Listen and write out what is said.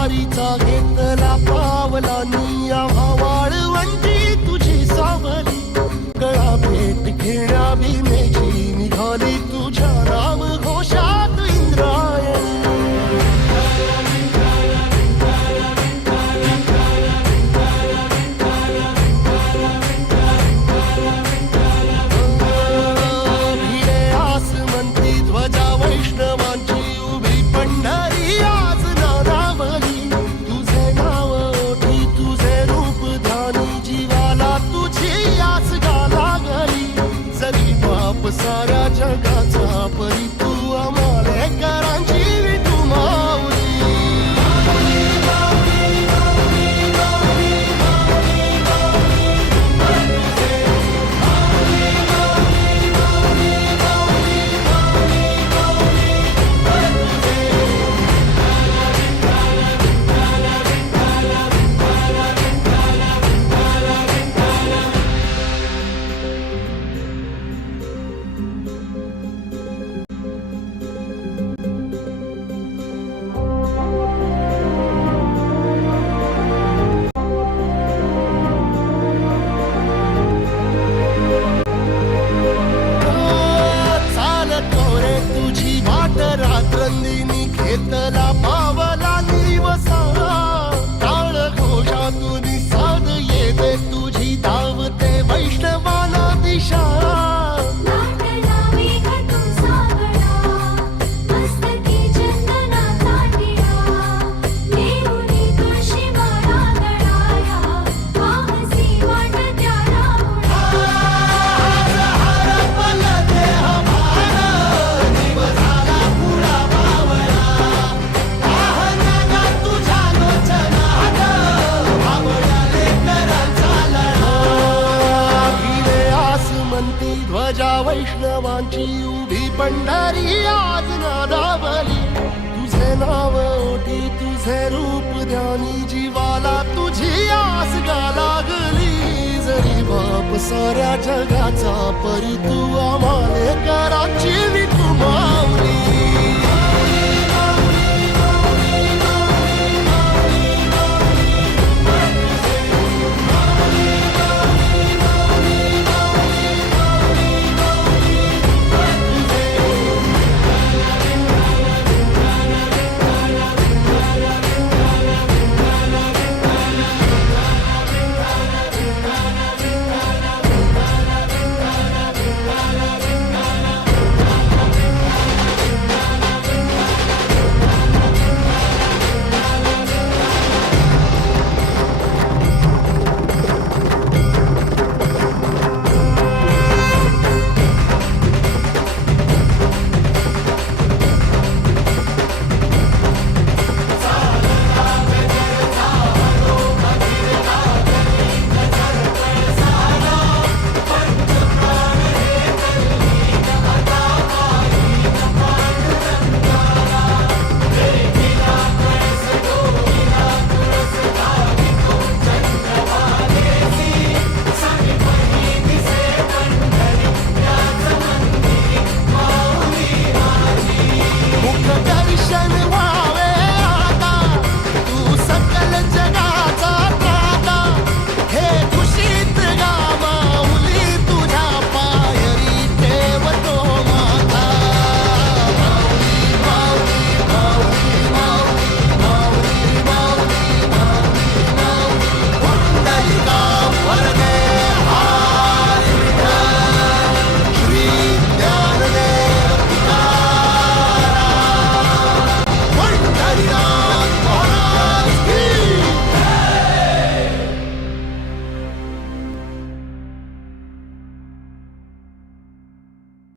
वारीचा घेतला पावलांनी आम्हा वाळवंटी तुझी सावली गळा भेट घेण्या भीमेची निघाली तुझ्या नाम घोषात इंद्रायणी भिडे आसमंती ध्वजा वैष्णवांची उभी पंढरी आज नादावली तुझे नाव ओठी तुझे रूप ध्यानी जीवाला तुझी आस गा लागली जरी बाप साऱ्या जगाचा परी तू आम्हालेकरांची विठू माऊली रात्रंदिनी घेतला पावला दिवसा टाळ घोषातून साध येते तुझी धावते वैष्णवाला दिशा ध्वजा वैष्णवांची उभी पंढरी आज नादावली तुझे नाव ओठी तुझे रूप ध्यानी जीवाला तुझी आस गा लागली जरी बाप साऱ्या जगाचा परी तू आम्हालेकरांची विठू माऊली